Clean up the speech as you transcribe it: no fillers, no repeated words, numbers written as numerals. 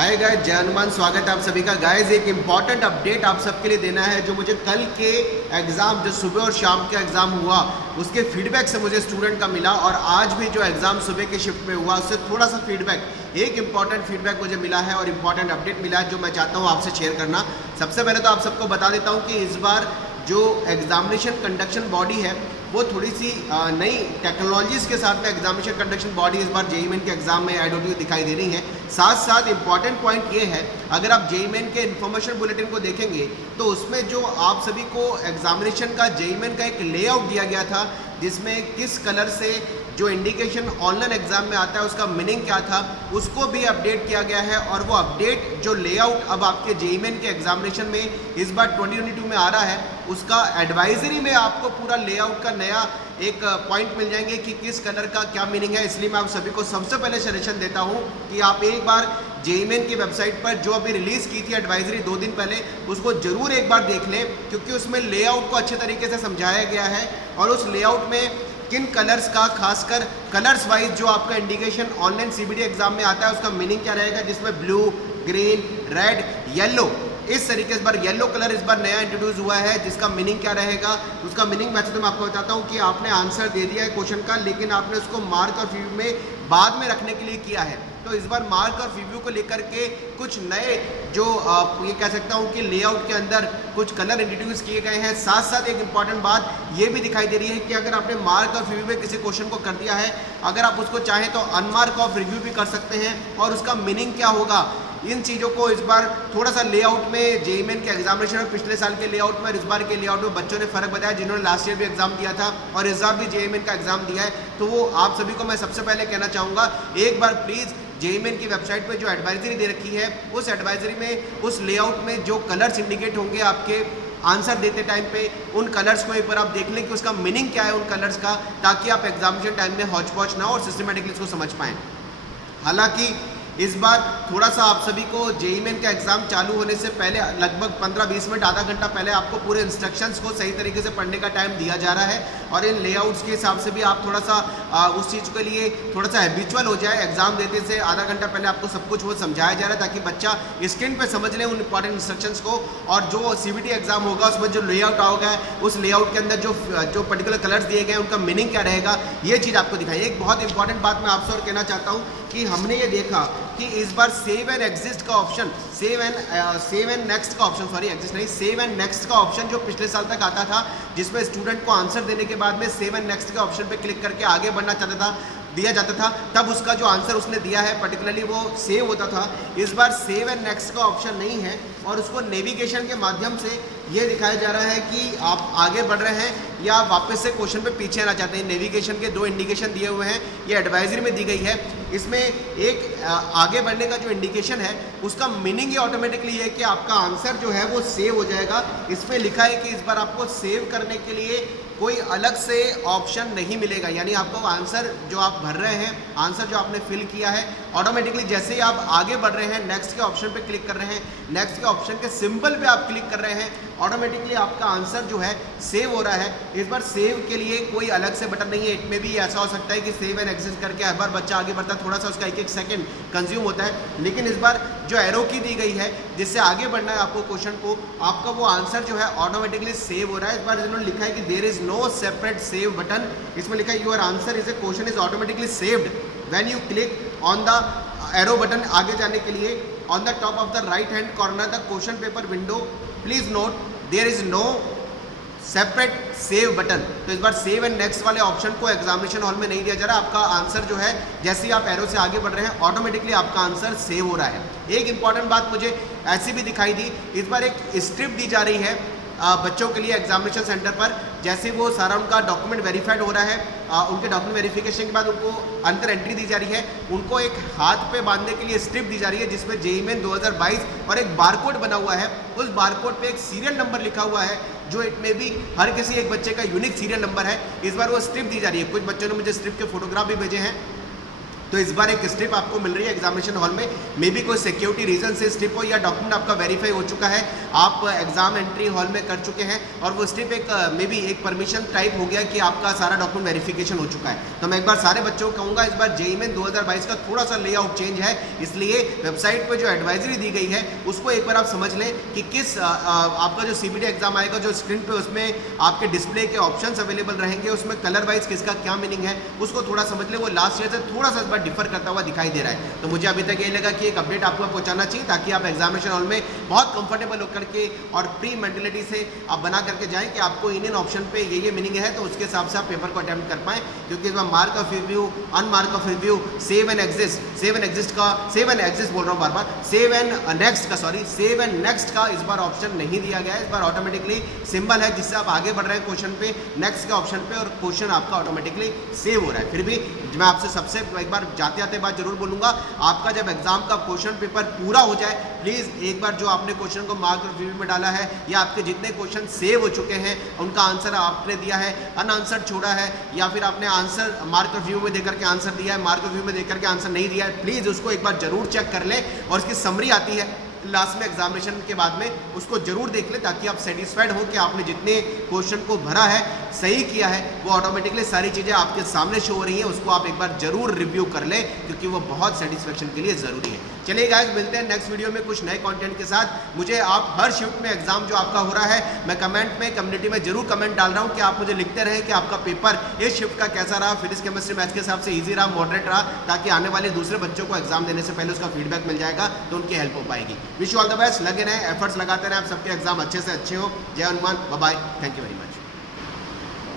Hi guys, जय हनुमान। स्वागत है आप सभी का। गाइस, एक इम्पॉर्टेंट अपडेट आप सबके लिए देना है। जो मुझे कल के एग्ज़ाम, जो सुबह और शाम के एग्ज़ाम हुआ, उसके फीडबैक से मुझे स्टूडेंट का मिला, और आज भी जो एग्ज़ाम सुबह के शिफ्ट में हुआ उससे थोड़ा सा फीडबैक, एक इम्पॉर्टेंट फीडबैक मुझे मिला है और इम्पॉर्टेंट अपडेट मिला है जो मैं चाहता हूँ आपसे शेयर करना। सबसे पहले तो आप सबको बता देता हूँ कि इस बार जो एग्जामिनेशन कंडक्शन बॉडी है वो थोड़ी सी नई टेक्नोलॉजीज़ के साथ में एग्जामिनेशन कंडक्शन बॉडी इस बार जेईई मेन के एग्जाम में आई दिखाई दे रही है। साथ साथ इम्पॉर्टेंट पॉइंट ये है, अगर आप जेईई मेन के इन्फॉर्मेशन बुलेटिन को देखेंगे तो उसमें जो आप सभी को एग्जामिनेशन का जेईई मेन का एक लेआउट दिया गया था, जिसमें किस कलर से जो इंडिकेशन ऑनलाइन एग्जाम में आता है उसका मीनिंग क्या था, उसको भी अपडेट किया गया है। और वो अपडेट जो लेआउट अब आपके जेईई मेन के एग्जामिनेशन में इस बार 2022 में आ रहा है, उसका एडवाइजरी में आपको पूरा लेआउट का नया एक पॉइंट मिल जाएंगे कि किस कलर का क्या मीनिंग है। इसलिए मैं आप सभी को सबसे पहले सजेशन देता हूं कि आप एक बार जेईई मेन की वेबसाइट पर जो अभी रिलीज़ की थी एडवाइजरी 2 दिन पहले, उसको जरूर एक बार देख लें, क्योंकि उसमें लेआउट को अच्छे तरीके से समझाया गया है। और उस लेआउट में किन कलर्स का, खासकर कलर्स वाइज जो आपका इंडिकेशन ऑनलाइन सीबीटी एग्जाम में आता है उसका मीनिंग क्या रहेगा, जिसमें ब्लू, ग्रीन, रेड, येलो, इस तरीके से इस बार येलो कलर इस बार नया इंट्रोड्यूस हुआ है, जिसका मीनिंग क्या रहेगा। उसका मीनिंग वैसे तो मैं आपको बताता हूँ कि आपने आंसर दे दिया है क्वेश्चन का, लेकिन आपने उसको मार्क और रिव्यू में बाद में रखने के लिए किया है। तो इस बार मार्क और रिव्यू को लेकर के कुछ नए जो ये कह सकता हूँ कि लेआउट के अंदर कुछ कलर इंट्रोड्यूस किए गए हैं। साथ साथ एक इंपॉर्टेंट बात ये भी दिखाई दे रही है कि अगर आपने मार्क और रिव्यू में किसी क्वेश्चन को कर दिया है, अगर आप उसको चाहें तो अनमार्क ऑफ रिव्यू भी कर सकते हैं, और उसका मीनिंग क्या होगा, इन चीज़ों को इस बार थोड़ा सा लेआउट में जेईई मेन के एग्जामिनेशन में पिछले साल के लेआउट में और इस बार के लेआउट में बच्चों ने फ़र्क बताया, जिन्होंने लास्ट ईयर भी एग्जाम दिया था और इस बार भी जेईई मेन का एग्जाम दिया है। तो वो आप सभी को मैं सबसे पहले कहना चाहूँगा, एक बार प्लीज़ जेईई मेन की वेबसाइट पे जो एडवाइजरी दे रखी है, उस एडवाइजरी में उस लेआउट में जो कलर्स इंडिकेट होंगे आपके आंसर देते टाइम पे, उन कलर्स को एक बार आप देख लें कि उसका मीनिंग क्या है उन कलर्स का, ताकि आप एग्जामिनेशन टाइम में हौच पौच ना हो और सिस्टमेटिकली इसको समझ पाएँ। हालांकि इस बार थोड़ा सा आप सभी को जेईई मेन का एग्जाम चालू होने से पहले लगभग 15-20 मिनट, आधा घंटा पहले आपको पूरे इंस्ट्रक्शंस को सही तरीके से पढ़ने का टाइम दिया जा रहा है, और इन लेआउट्स के हिसाब से भी आप थोड़ा सा उस चीज़ के लिए थोड़ा सा हैबिचुअल हो जाए। एग्जाम देने से आधा घंटा पहले आपको सब कुछ वो समझाया जा रहा है, ताकि बच्चा स्क्रीन पर समझ ले उन इंपॉर्टेंट इंस्ट्रक्शंस को। और जो सीबीटी एग्जाम होगा उसमें जो लेआउट आओगे, उस लेआउट के अंदर जो पर्टिकुलर कलर्स दिए गए हैं उनका मीनिंग क्या रहेगा, ये चीज़ आपको दिखाई। एक बहुत इंपॉर्टेंट बात मैं आपसे और कहना चाहता हूँ कि हमने ये देखा कि इस बार सेव एंड एग्जिस्ट का ऑप्शन, सेव एंड नेक्स्ट का ऑप्शन, सॉरी एग्जिस्ट नहीं, सेव एंड नेक्स्ट का ऑप्शन जो पिछले साल तक आता था, जिसमें स्टूडेंट को आंसर देने के बाद में सेव एंड नेक्स्ट के ऑप्शन पे क्लिक करके आगे बढ़ना चाहता था, दिया जाता था, तब उसका जो आंसर उसने दिया है पर्टिकुलरली वो सेव होता था। इस बार सेव एंड नेक्स्ट का ऑप्शन नहीं है, और उसको नेविगेशन के माध्यम से ये दिखाया जा रहा है कि आप आगे बढ़ रहे हैं या आप वापस से क्वेश्चन पे पीछे आना चाहते हैं। नेविगेशन के 2 इंडिकेशन दिए हुए हैं, ये एडवाइजरी में दी गई है। इसमें एक आगे बढ़ने का जो इंडिकेशन है उसका मीनिंग ये ऑटोमेटिकली है कि आपका आंसर जो है वो सेव हो जाएगा। इसमें लिखा है कि इस बार आपको सेव करने के लिए कोई अलग से ऑप्शन नहीं मिलेगा, यानी आपको आंसर जो आप भर रहे हैं, आंसर जो आपने फिल किया है, ऑटोमेटिकली जैसे ही आप आगे बढ़ रहे हैं, नेक्स्ट के ऑप्शन पे क्लिक कर रहे हैं, नेक्स्ट के ऑप्शन के सिंबल पे आप क्लिक कर रहे हैं, ऑटोमेटिकली आपका आंसर जो है सेव हो रहा है। इस बार सेव के लिए कोई अलग से बटन नहीं है। इट में भी ऐसा हो सकता है कि सेव एंड एग्जिस्ट करके हर बार बच्चा आगे बढ़ता है, थोड़ा सा उसका एक सेकंड कंज्यूम होता है, लेकिन इस बार जो एरो की दी गई है जिससे आगे बढ़ना है आपको क्वेश्चन को, आपका वो आंसर जो है ऑटोमेटिकली सेव हो रहा है। इस बार जिन्होंने लिखा है कि there is no separate save button, इसमें लिखा है your answer is a question is automatically saved when you click on the arrow button. आगे जाने के लिए on the top of the right hand corner the question paper window, please note there is no separate save button. तो इस बार save and next वाले option को examination hall में नहीं दिया जा रहा। आपका आंसर जो है जैसे ही आप एरो से आगे बढ़ रहे हैं, ऑटोमेटिकली आपका आंसर सेव हो रहा है। एक इंपॉर्टेंट बात मुझे ऐसी भी दिखाई दी, इस बार एक स्ट्रिप दी जा रही है बच्चों के लिए एग्जामिनेशन सेंटर पर। जैसे वो सारा उनका डॉक्यूमेंट वेरीफाइड हो रहा है, उनके डॉक्यूमेंट वेरिफिकेशन के बाद उनको अंदर एंट्री दी जा रही है, उनको एक हाथ पे बांधने के लिए स्ट्रिप दी जा रही है, जिसमें जेईई मेन 2022 और एक बारकोड बना हुआ है। उस बारकोड पे एक सीरियल नंबर लिखा हुआ है, जो इट में भी हर किसी एक बच्चे का यूनिक सीरियल नंबर है। इस बार वो स्ट्रिप दी जा रही है। कुछ बच्चों ने मुझे स्ट्रिप के फोटोग्राफ भी भेजे हैं, तो इस बार एक स्ट्रिप आपको मिल रही है एग्जामिनेशन हॉल में, मे बी कोई सिक्योरिटी रीजन से स्ट्रिप हो या डॉक्यूमेंट आपका वेरीफाई हो चुका है, आप एग्जाम एंट्री हॉल में कर चुके हैं और वो स्ट्रिप एक मे बी एक परमिशन टाइप हो गया कि आपका सारा डॉक्यूमेंट वेरिफिकेशन हो चुका है। तो मैं एक बार सारे बच्चों को कहूँगा, इस बार जेईई मेन 2022 का थोड़ा सा लेआउट चेंज है, इसलिए वेबसाइट पर जो एडवाइजरी दी गई है उसको एक बार आप समझ लें कि किस आपका जो सीबीटी एग्जाम आएगा, जो स्क्रीन पे उसमें आपके डिस्प्ले के ऑप्शंस अवेलेबल रहेंगे, उसमें कलर वाइज किसका क्या मीनिंग है उसको थोड़ा समझ ले। वो लास्ट ईयर से थोड़ा सा इस बार डिफर करता हुआ दिखाई दे रहा है। तो मुझे अभी तक ये लगा कि एक अपडेट आपको पहुंचाना चाहिए ताकि आप एग्जामिनेशन हॉल में बहुत कंफर्टेबल होकर के और प्री मेंटलिटी से आप बना करके जाएं कि आपको इंडियन ऑप्शन पे ये मीनिंग है, तो उसके हिसाब से आप पेपर को अटेम्प्ट कर पाएं। क्योंकि इसमें mark of review, unmark of review, save and next का इस बार ऑप्शन नहीं दिया गया है। इस बार ऑटोमेटिकली सिंबल है जिससे आप आगे बढ़ रहे हैं क्वेश्चन पे, नेक्स्ट के ऑप्शन पे, और क्वेश्चन आपका ऑटोमेटिकली सेव हो रहा है। फिर भी मैं आपसे सबसे एक बार जाते आते बात जरूर बोलूंगा, आपका जब एग्जाम का क्वेश्चन पेपर पूरा हो जाए, प्लीज़ एक बार जो आपने क्वेश्चन को मार्क रिव्यू में डाला है या आपके जितने क्वेश्चन सेव हो चुके हैं उनका आंसर आपने दिया है, अनआंसर्ड छोड़ा है, या फिर आपने आंसर मार्क रिव्यू में देकर के आंसर दिया है, मार्क रिव्यू में देकर के आंसर नहीं दिया है, प्लीज़ उसको एक बार जरूर चेक कर लें। और इसकी समरी आती है लास्ट में एग्जामिनेशन के बाद में, उसको जरूर देख ले ताकि आप सेटिस्फाइड हो कि आपने जितने क्वेश्चन को भरा है, सही किया है, वो ऑटोमेटिकली सारी चीज़ें आपके सामने शो हो रही हैं। उसको आप एक बार जरूर रिव्यू कर लें क्योंकि वो बहुत सेटिस्फेक्शन के लिए ज़रूरी है। चलिए गाइस, मिलते हैं नेक्स्ट वीडियो में कुछ नए कंटेंट के साथ। मुझे आप हर शिफ्ट में एग्जाम जो आपका हो रहा है, मैं कमेंट में कम्युनिटी में जरूर कमेंट डाल रहा हूँ कि आप मुझे लिखते रहें कि आपका पेपर इस शिफ्ट का कैसा रहा, फिजिक्स केमिस्ट्री मैथ्स के हिसाब से ईजी रहा, मॉडरेट रहा, ताकि आने वाले दूसरे बच्चों को एग्जाम देने से पहले उसका फीडबैक मिल जाएगा तो उनकी हेल्प हो पाएगी। Wish you all the best, लगे रहें, एफर्ट्स लगाते रहें, आप सबके एग्जाम अच्छे से अच्छे हो। जय Hanuman, bye bye, thank you very much.